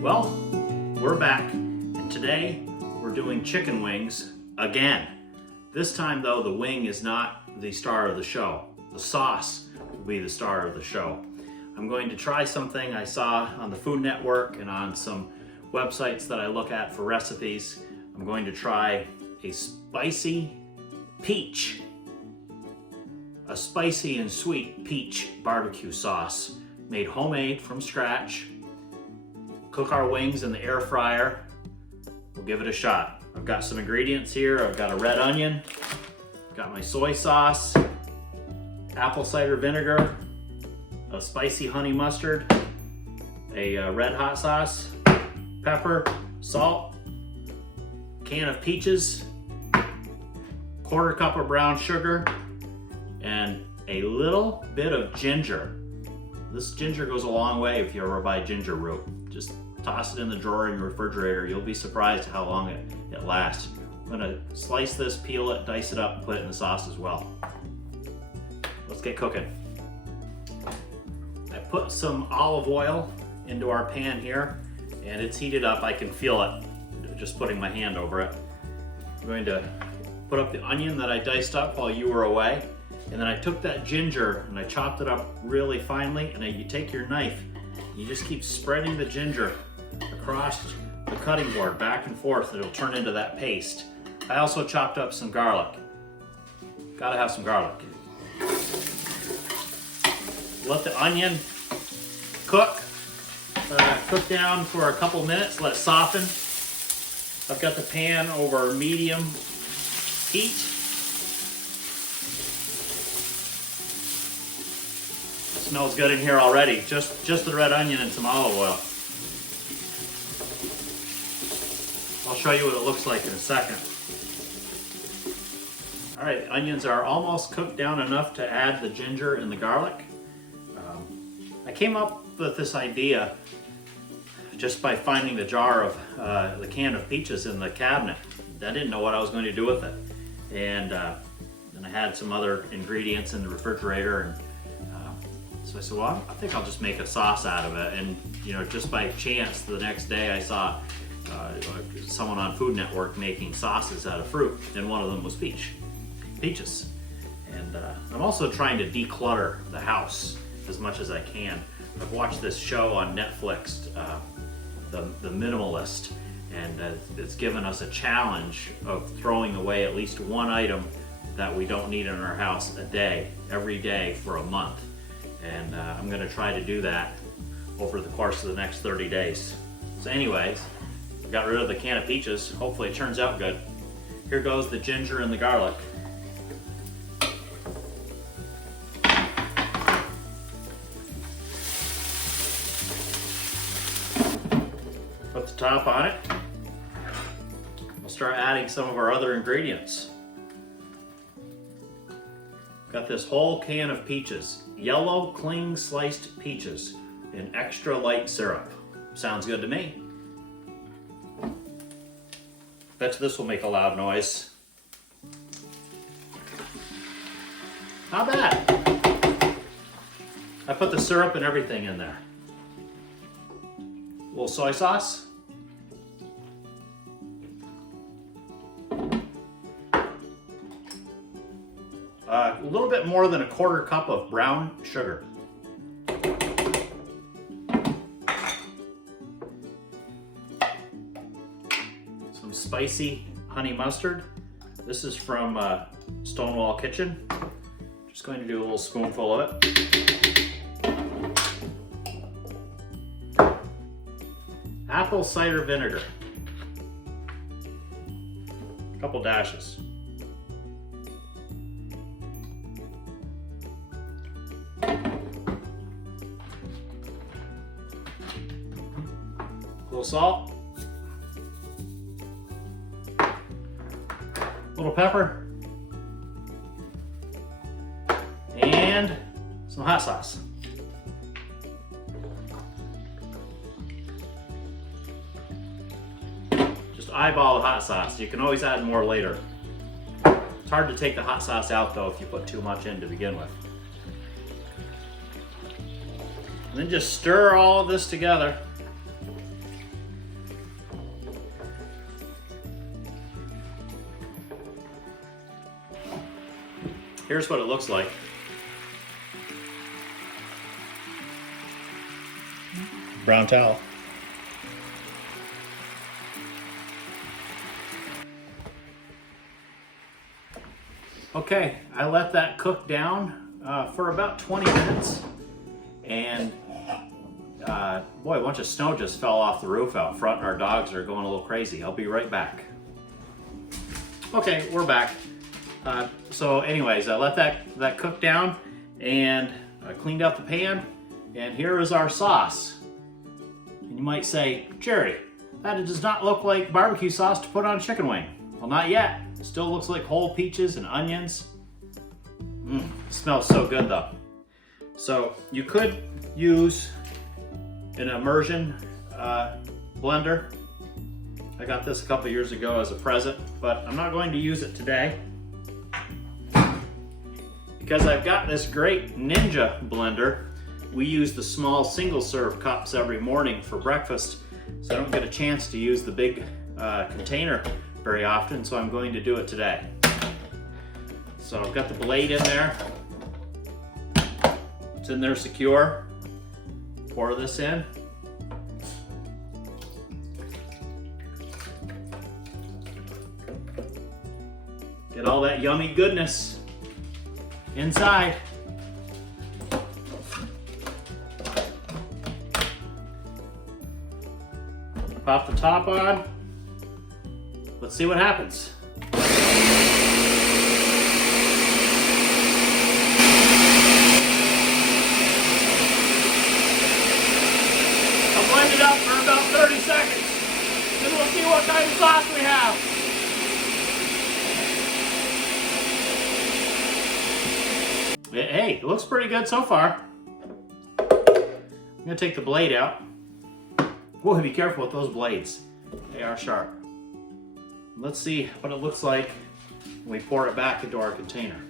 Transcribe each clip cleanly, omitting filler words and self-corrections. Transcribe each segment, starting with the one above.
Well, we're back, and today we're doing chicken wings again. This time though, the wing is not the star of the show. The sauce will be the star of the show. I'm going to try something I saw on the Food Network and on some websites that I look at for recipes. I'm going to try a spicy peach. A spicy and sweet peach barbecue sauce made homemade from scratch. Cook our wings in the air fryer. We'll give it a shot. I've got some ingredients here. I've got a red onion, got my soy sauce, apple cider vinegar, a spicy honey mustard, a red hot sauce, pepper, salt, can of peaches, quarter cup of brown sugar, and a little bit of ginger. This ginger goes a long way if you ever buy ginger root. Just toss it in the drawer in your refrigerator. You'll be surprised how long it lasts. I'm gonna slice this, peel it, dice it up, and put it in the sauce as well. Let's get cooking. I put some olive oil into our pan here, and it's heated up. I can feel it, just putting my hand over it. I'm going to put up the onion that I diced up while you were away. And then I took that ginger and I chopped it up really finely, and then you take your knife, you just keep spreading the ginger across the cutting board back and forth. It'll turn into that paste. I also chopped up some garlic. Gotta have some garlic. Let the onion cook down for a couple minutes, let it soften. I've got the pan over medium heat. Smells good in here already. Just the red onion and some olive oil. I'll show you what it looks like in a second. All right, the onions are almost cooked down enough to add the ginger and the garlic. I came up with this idea just by finding the jar of the can of peaches in the cabinet. I didn't know what I was going to do with it. And then I had some other ingredients in the refrigerator, and so I said, well, I think I'll just make a sauce out of it. And you know, just by chance, the next day I saw someone on Food Network making sauces out of fruit, and one of them was peaches. And I'm also trying to declutter the house as much as I can. I've watched this show on Netflix, The Minimalist, and it's given us a challenge of throwing away at least one item that we don't need in our house a day, every day for a month. And I'm gonna try to do that over the course of the next 30 days. So anyways, I got rid of the can of peaches. Hopefully it turns out good. Here goes the ginger and the garlic. Put the top on it. We'll start adding some of our other ingredients. Got this whole can of peaches. Yellow, clean sliced peaches in extra light syrup. Sounds good to me. Bet you this will make a loud noise. Not bad. I put the syrup and everything in there. A little soy sauce. A little bit more than a quarter cup of brown sugar. Some spicy honey mustard. This is from Stonewall Kitchen. Just going to do a little spoonful of it. Apple cider vinegar. A couple dashes. A little salt, a little pepper, and some hot sauce. Just eyeball the hot sauce. You can always add more later. It's hard to take the hot sauce out though if you put too much in to begin with. And then just stir all of this together. Here's what it looks like. Brown towel. Okay, I let that cook down for about 20 minutes, and boy, a bunch of snow just fell off the roof out front and our dogs are going a little crazy. I'll be right back. Okay, we're back. So anyways, I let that cook down and I cleaned out the pan, and here is our sauce. And you might say, Jerry, that does not look like barbecue sauce to put on a chicken wing. Well, not yet. It still looks like whole peaches and onions. It smells so good though. So you could use an immersion blender. I got this a couple years ago as a present, but I'm not going to use it today because I've got this great Ninja blender. We use the small single serve cups every morning for breakfast, so I don't get a chance to use the big container very often, so I'm going to do it today. So I've got the blade in there. It's in there secure. Pour this in. Get all that yummy goodness inside. Pop the top on. Let's see what happens. I'll blend it up for about 30 seconds. Then we'll see what kind of sauce we have. Hey, it looks pretty good so far. I'm gonna take the blade out. Boy, be careful with those blades. They are sharp. Let's see what it looks like when we pour it back into our container.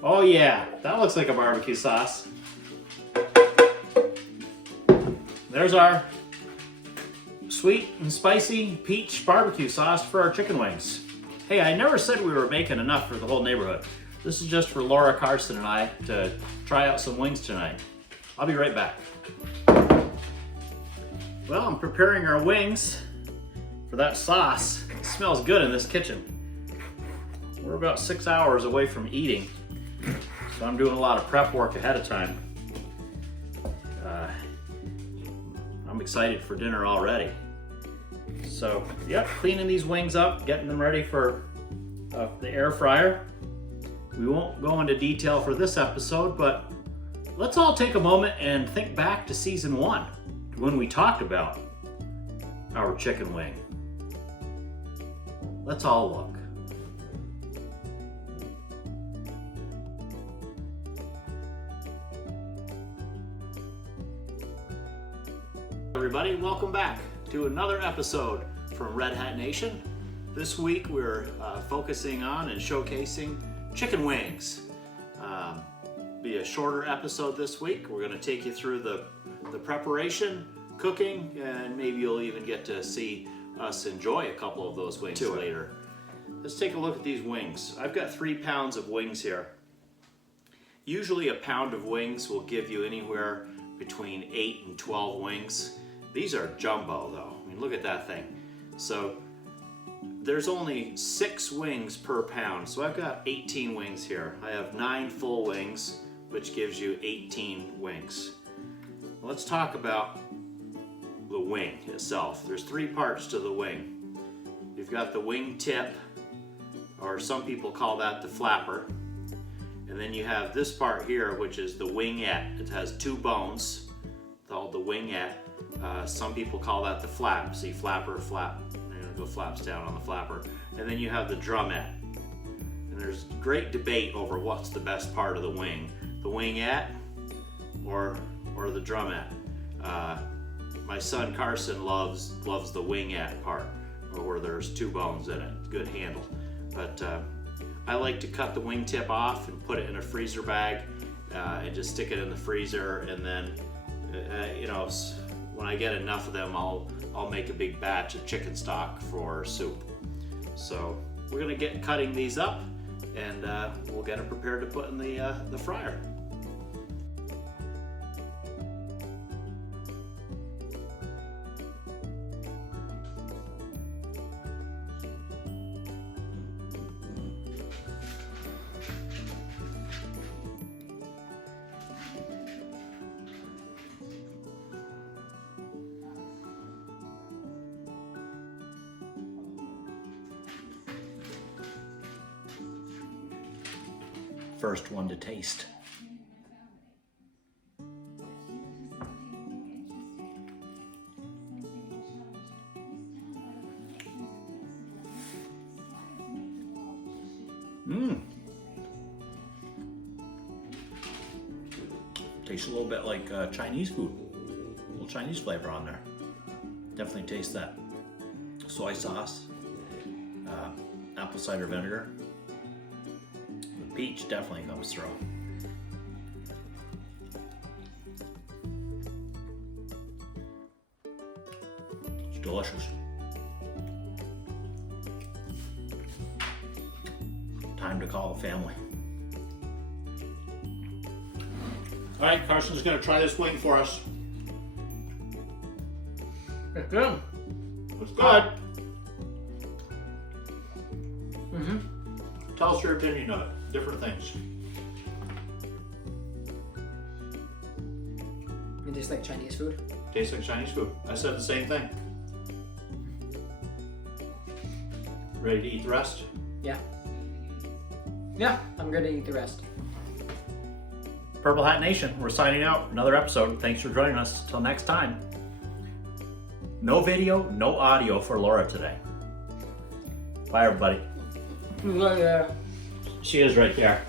Oh yeah, that looks like a barbecue sauce. There's our sweet and spicy peach barbecue sauce for our chicken wings. Hey, I never said we were making enough for the whole neighborhood. This is just for Laura Carson and I to try out some wings tonight. I'll be right back. Well, I'm preparing our wings for that sauce. It smells good in this kitchen. We're about 6 hours away from eating, so I'm doing a lot of prep work ahead of time. I'm excited for dinner already. So, yep, cleaning these wings up, getting them ready for the air fryer. We won't go into detail for this episode, but let's all take a moment and think back to season 1, when we talked about our chicken wing. Let's all look. Everybody, welcome back to another episode from Red Hat Nation. This week we're focusing on and showcasing chicken wings. Be a shorter episode this week. We're going to take you through the preparation, cooking, and maybe you'll even get to see us enjoy a couple of those wings later. Let's take a look at these wings. I've got 3 pounds of wings here. Usually a pound of wings will give you anywhere between 8 and 12 wings. These are jumbo though. I mean, look at that thing. So there's only 6 wings per pound. So I've got 18 wings here. I have 9 full wings, which gives you 18 wings. Let's talk about the wing itself. There's 3 parts to the wing. You've got the wing tip, or some people call that the flapper. And then you have this part here, which is the wingette. It has 2 bones, called the wingette. Some people call that the flap. See, flapper, flap. The flaps down on the flapper. And then you have the drumette. And there's great debate over what's the best part of the wing. The wingette or the drumette. My son Carson loves the wingette part, where there's 2 bones in it. Good handle. But I like to cut the wing tip off and put it in a freezer bag and just stick it in the freezer, and then when I get enough of them, I'll make a big batch of chicken stock for soup. So we're gonna get cutting these up, and we'll get it prepared to put in the fryer. First one to taste. Tastes a little bit like Chinese food. A little Chinese flavor on there. Definitely taste that soy sauce, apple cider vinegar. The peach definitely comes through. It's delicious. Time to call the family. All right, Carson's gonna try this wing for us. It's good. It's good. Mm-hmm. Tell us your opinion of it. Different things. It tastes like Chinese food. Tastes like Chinese food. I said the same thing. Ready to eat the rest? Yeah. Yeah, I'm good to eat the rest. Purple Hat Nation, we're signing out. Another episode. Thanks for joining us. Till next time. No video, no audio for Laura today. Bye, everybody. Yeah. She is right there.